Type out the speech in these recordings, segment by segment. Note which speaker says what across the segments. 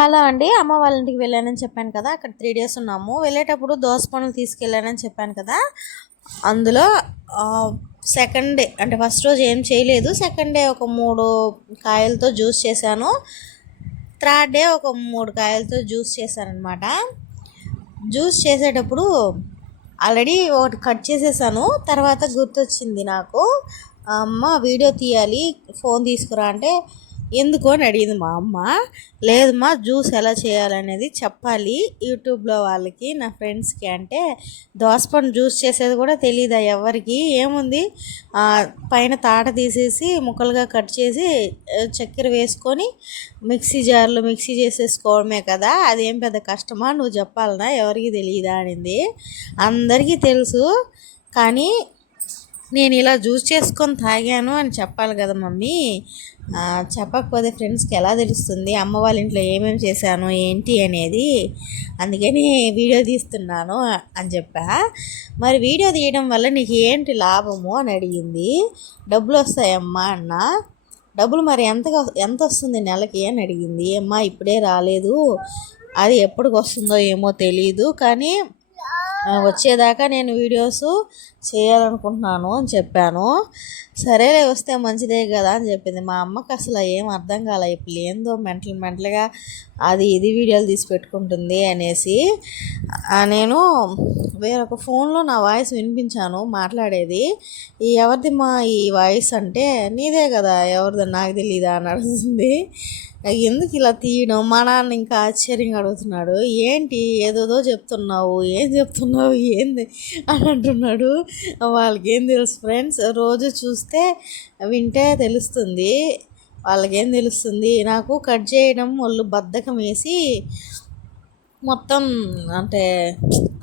Speaker 1: Hello అండి. అమ్మ వాళ్ళ ఇంటికి వెళ్ళానని చెప్పాను కదా అక్కడ త్రీ డేస్ ఉన్నాము. వెళ్ళేటప్పుడు దోస పనులు తీసుకెళ్ళానని చెప్పాను కదా అందులో సెకండ్ డే అంటే ఫస్ట్ రోజు ఏం చేయలేదు. సెకండ్ డే ఒక మూడు కాయలతో జ్యూస్ చేశాను. థర్డ్ డే ఒక మూడు కాయలతో జ్యూస్ చేశాను అనమాట జ్యూస్ చేసేటప్పుడు ఆల్రెడీ ఒకటి కట్ చేసేసాను. తర్వాత గుర్తొచ్చింది నాకు అమ్మ వీడియో తీయాలి ఫోన్ తీసుకురా అంటే ఎందుకు అని అడిగింది మా అమ్మ. లేదమ్మా జ్యూస్ ఎలా చేయాలనేది చెప్పాలి. యూట్యూబ్లో వాళ్ళకి నా ఫ్రెండ్స్కి అంటే దోసపండు జ్యూస్ చేసేది కూడా తెలియదా ఎవరికి? ఏముంది? పైన తాట తీసేసి ముక్కలుగా కట్ చేసి చక్కెర వేసుకొని మిక్సీ జార్లో మిక్సీ చేసేసుకోవడమే కదా అదేం పెద్ద కష్టమా? నువ్వు చెప్పాలనా? ఎవరికి తెలియదా అనింది. అందరికీ తెలుసు. కానీ నేను ఇలా జ్యూస్ చేసుకొని తాగాను అని చెప్పాలి కదా మమ్మీ. చెప్పకపోతే ఫ్రెండ్స్కి ఎలా తెలుస్తుంది? అమ్మ వాళ్ళ ఇంట్లో ఏమేమి చేశాను? ఏంటి అనేది. అందుకని వీడియో తీస్తున్నాను అని చెప్పా. మరి వీడియో తీయడం వల్ల నీకు ఏంటి లాభము అని అడిగింది. డబ్బులు వస్తాయమ్మా అన్న. డబ్బులు మరి ఎంత ఎంత వస్తుంది నెలకి అని అడిగింది. అమ్మా ఇప్పుడే రాలేదు. అది ఎప్పటికి వస్తుందో ఏమో తెలియదు కానీ వచ్చేదాకా నేను వీడియోస్ చేయాలనుకుంటున్నాను అని చెప్పాను. సరేలే వస్తే మంచిదే కదా అని చెప్పింది. మా అమ్మకి అసలు ఏం అర్థం కాలే. ఇప్పుడు ఏందో మెంటల్ మెంటల్గా అది ఇది వీడియోలు తీసి పెట్టుకుంటుంది అనేసి నేను వేరొక ఫోన్లో నా వాయిస్ వినిపించాను మాట్లాడేది. ఈ ఎవరిది మా ఈ వాయిస్ అంటే నీదే కదా ఎవరిది నాకు తెలీదా అని అడుగుతుంది. ఎందుకు ఇలా తీయడం? మా నాన్న ఇంకా ఆశ్చర్యంగా అడుగుతున్నాడు. ఏంటి? ఏదోదో చెప్తున్నావు ఏం చెప్తున్నావు? ఏంది? అని అంటున్నాడు. వాళ్ళకేం తెలుసు ఫ్రెండ్స్ రోజు చూస్తే వింటే తెలుస్తుంది. వాళ్ళకేం తెలుస్తుంది? నాకు కట్ చేయడం వాళ్ళు బద్ధకం వేసి మొత్తం అంటే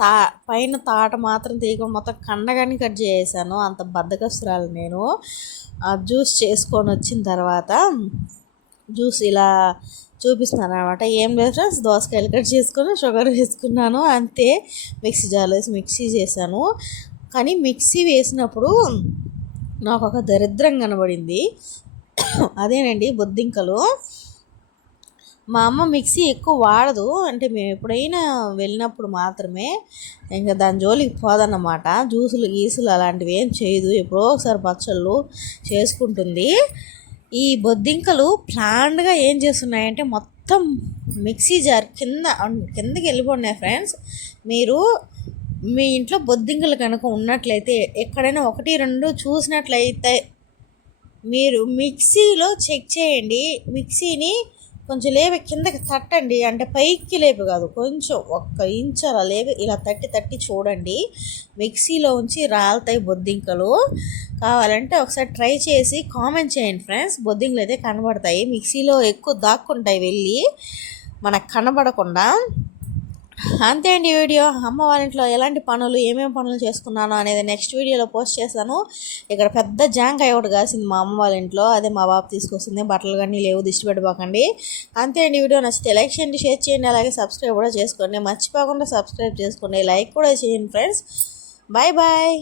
Speaker 1: తా పైన తాట మాత్రం తీయకుండా మొత్తం కండగాని కట్ చేసాను అంత బద్దకస్తురాలు నేను. ఆ జ్యూస్ చేసుకొని వచ్చిన తర్వాత జ్యూస్ ఇలా చూపిస్తున్నాను అనమాట ఏం లేదు ఫ్రెండ్స్ దోసకాయలు కట్ చేసుకొని షుగర్ వేసుకున్నాను అంతే. మిక్సీ జార్లో వేసి మిక్సీ చేశాను. కానీ మిక్సీ వేసినప్పుడు నాకు ఒక దరిద్రం కనబడింది. అదేనండి బొద్దింకలు. మా అమ్మ మిక్సీ ఎక్కువ వాడదు. అంటే మేము ఎప్పుడైనా వెళ్ళినప్పుడు మాత్రమే ఇంకా దాని జోలికి పోదన్నమాట. జ్యూసులు గీసులు అలాంటివి ఏం చేయదు. ఎప్పుడో ఒకసారి పచ్చళ్ళు చేసుకుంటుంది. ఈ బొద్దింకలు ప్లాన్డ్గా ఏం చేస్తున్నాయంటే మొత్తం మిక్సీ జార్ కింద కిందకి వెళ్ళిపోయినాయి ఫ్రెండ్స్. మీరు మీ ఇంట్లో బొద్దింకలు కనుక ఉన్నట్లయితే ఎక్కడైనా ఒకటి రెండు చూసినట్లయితే మీరు మిక్సీలో చెక్ చేయండి. మిక్సీని కొంచెం లేపి కిందకి తట్టండి. అంటే పైకి లేపు కాదు కొంచెం ఒక్క ఇంచ్ అలా ఇలా తట్టి తట్టి చూడండి. మిక్సీలో ఉంచి రాలుతాయి బొద్దింకలు. కావాలంటే ఒకసారి ట్రై చేసి కామెంట్ చేయండి ఫ్రెండ్స్. బొద్దింకలు అయితే కనబడతాయి. మిక్సీలో ఎక్కువ దాక్కుంటాయి వెళ్ళి. మనకు కనబడకుండా. అంతే అండి వీడియో. అమ్మ వాళ్ళ ఇంట్లో ఎలాంటి పనులు ఏమేమి పనులు చేసుకున్నాను అనేది నెక్స్ట్ వీడియోలో పోస్ట్ చేస్తాను. ఇక్కడ పెద్ద జాంకాయ ఒకటి కాసింది మా అమ్మ వాళ్ళ ఇంట్లో. అదే మా బాబు తీసుకొస్తుంది. బట్టలు కానీ లేవు దిష్టి పెట్టబోకండి. అంతే అండి వీడియో. నచ్చితే లైక్ చేయండి షేర్ చేయండి. అలాగే సబ్స్క్రైబ్ కూడా చేసుకోండి. మర్చిపోకుండా సబ్స్క్రైబ్ చేసుకోండి. లైక్ కూడా చేయండి ఫ్రెండ్స్. Bye bye.